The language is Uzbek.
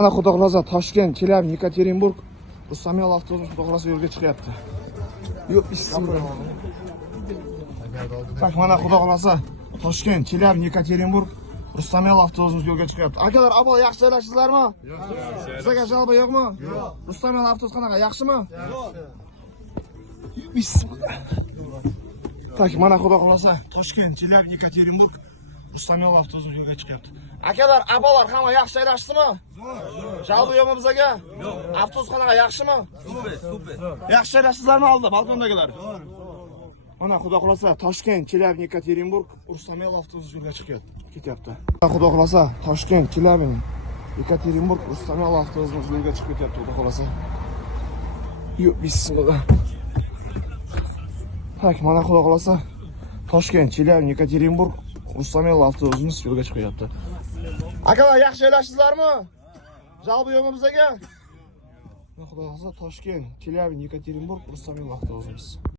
Mana xudo xolasa Toshkent, Chelyabinsk, Yekaterinburg, Rustamiyal avtobusi xudo xolasa yo'lga chiqyapti. Yo'q, bismillah. Tak, mana xudo xolasa Toshkent, Chelyabinsk, Yekaterinburg, Rustamiyal avtobusimiz yo'lga chiqyapti. Akalar, avval yaxshi joylashdingizlarmi? Yo'q. Sizga jalba yo'qmi? Yo'q. Rustamiyal avtobus qanaqa, yaxshimi? Yo'q. Bismillah. Tak, mana xudo xolasa Toshkent, Chelyabinsk, Yekaterinburg, Rustamiyal avtobusimiz yo'lga chiqyapti. Akalar, abolar hamma yaxshi joylashdingizmi? Yo'q. Jalba yo'qmi bizga? Yo'q. Avtobus qanaqa, yaxshimi? Super, super. Yaxshi joylashdingizlarmi oldi balkondagilar? Yo'q. Mana xudo xolasa Toshkent, Chelyabinsk, Yekaterinburg, Rustamiyal avtobusi yo'lga ketyapti. Mana xudo xolasa Toshkent, Chelyabinsk, Yekaterinburg, Rustamiyal avtobusi yo'lga chiqib ketyapti xudo xolasa. Yo'q, bismillah. Tak, mana xudo xolasa Toshkent, Chelyabinsk, Yekaterinburg, Rustamiyal avtobusimiz yo'lga chiqyapti. Akalar, yaxshi joylashdingizlarmi? Jalba yo'qmi bizga? Mana xudo xolasa Toshkent, Chelyabinsk, Yekaterinburg, Rustamiyal avtobusimiz.